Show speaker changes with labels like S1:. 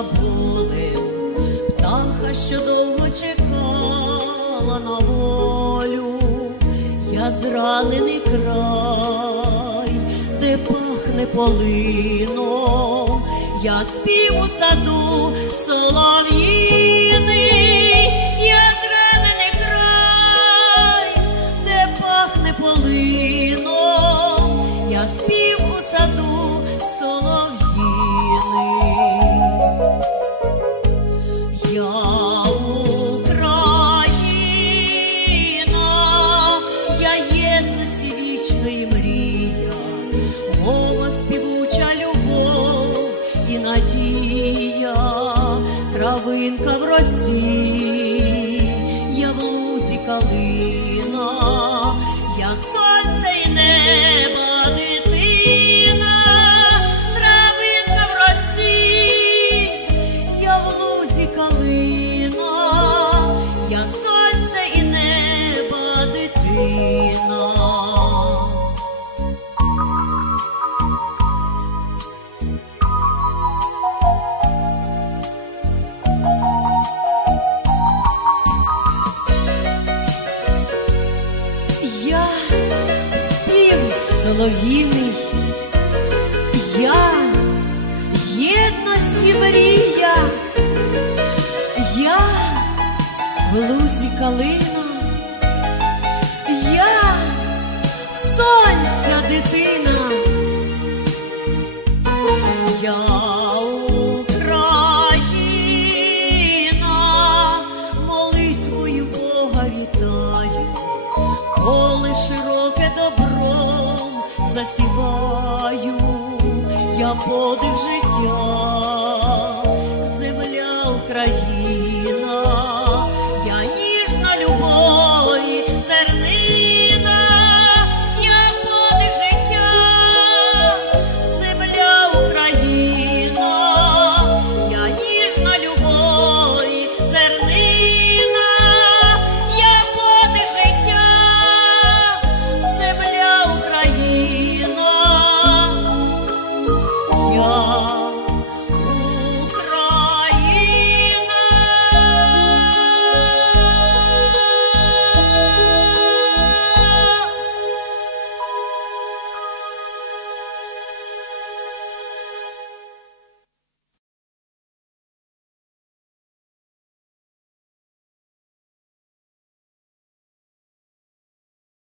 S1: забули птаха, що довго чекала на волю, я зранений край, де пахне полином, я спів у саду солов'їний. Надія, травинка в росі, я в лузі калина, я сонце й неба солов'їний, я єдності мрія, я в лузі калина, я сонця дитина, засіваю, я подих життя, земля Україна.